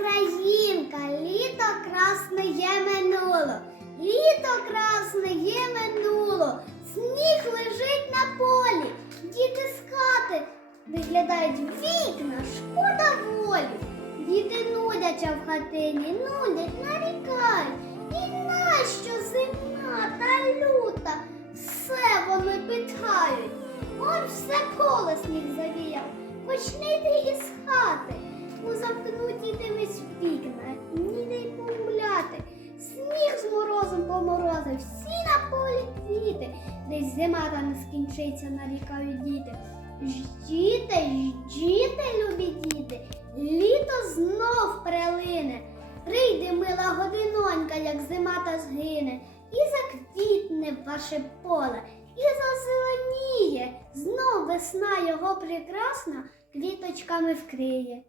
Українка, літо красне є минуло, літо красне є минуло, сніг лежить на полі, діти з виглядають вікна, шкода волі. Діти нудяться в хатині, нудять, нарікають. І нащо зима та люта? Все вони питають. Он все коло сніг завіяв, хоч не йди із хати. Поморозив, всі на полі квіти, десь зима та не скінчиться, нарікають діти. Ждіте, ждіте, любі діти, літо знов прилине. Прийде мила годинонька, як зима та згине, і заквітне ваше поле, і зазеленіє, знов весна його прекрасна квіточками вкриє.